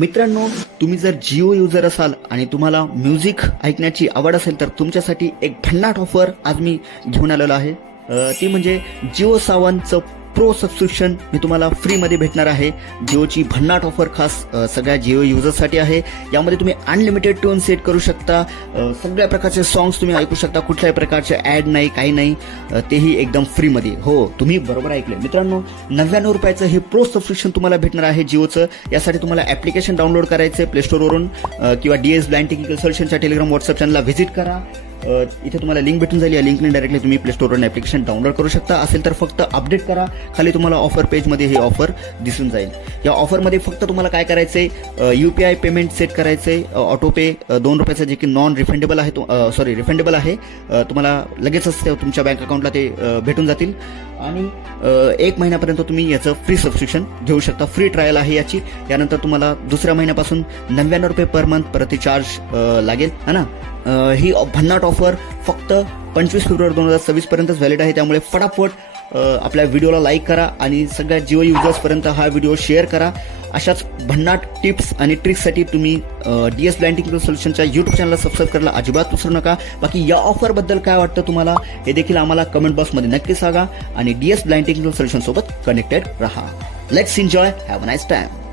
मित्रांनो, तुम्ही जर जिओ युजर असाल आणि तुम्हाला म्युझिक ऐकण्याची आवड असेल तर तुमच्यासाठी एक भन्नाट ऑफर आज मी घेऊन आलेलो आहे. ती म्हणजे जिओ सावनचं प्रो सबस्क्रिप्शन मी तुम्हाला फ्रीमध्ये भेटणार आहे. जिओची भन्नाट ऑफर खास सगळ्या जिओ युजर्ससाठी आहे. यामध्ये तुम्ही अनलिमिटेड टोन सेट करू शकता, सगळ्या प्रकारचे सॉंग्स तुम्ही ऐकू शकता, कुठल्याही प्रकारचे ॲड नाही, काही नाही, तेही एकदम फ्रीमध्ये. हो, तुम्ही बरोबर ऐकले मित्रांनो, 99 रुपयाचं हे प्रो सबस्क्रिप्शन तुम्हाला भेटणार आहे जिओचं. यासाठी तुम्हाला ॲप्लिकेशन डाउनलोड करायचं आहे प्ले स्टोरवरून किंवा DS ब्लाइंड टेक्निकल सोल्युशनच्या टेलिग्राम व्हॉट्सअप चॅनलला व्हिजिट करा. इथे तुम्हाला लिंक भेटून जाईल. या लिंकने डायरेक्टली तुम्ही प्ले स्टोरवरून ॲप्लिकेशन डाउनलोड करू शकता. असेल तर फक्त अपडेट करा, खाली तुम्हाला ऑफर पेजमध्ये ही ऑफर दिसून जाईल. या ऑफरमध्ये फक्त तुम्हाला काय करायचंय, UPI पेमेंट सेट करायचंय, ऑटो पे 2 रुपयाचं, जे की नॉन रिफंडेबल आहे, रिफंडेबल आहे. तुम्हाला लगेचच तुमच्या बँक अकाउंटला ते भेटून जातील आणि 1 महिन्यापर्यंत तुम्ही याचं फ्री सबस्क्रिप्शन घेऊ शकता. फ्री ट्रायल आहे याची. यानंतर तुम्हाला दुसऱ्या महिन्यापासून 99 रुपये पर मंथ प्रति चार्ज लागेल, है ना. ही भन्नाट ऑफर फक्त 25 फेब्रुवारी 2026 पर्यंतच व्हॅलिड आहे. त्यामुळे फटाफट आपल्या व्हिडिओला लाईक करा आणि सगळ्या जिओ युजर्सपर्यंत हा व्हिडिओ शेअर करा. अशाच भन्नाट टिप्स आणि ट्रिक्ससाठी तुम्ही DS ब्लाइंड टेक्निकल सोल्युशनच्या यूट्यूब चॅनलला सबस्क्राईब करायला अजिबात विसरू नका. बाकी या ऑफरबद्दल काय वाटतं तुम्हाला हे देखील आम्हाला कमेंट बॉक्समध्ये नक्की सांगा आणि DS ब्लाइंड टेक्निकल सोल्युशन सोबत कनेक्टेड रहा. Let's enjoy, have a nice time.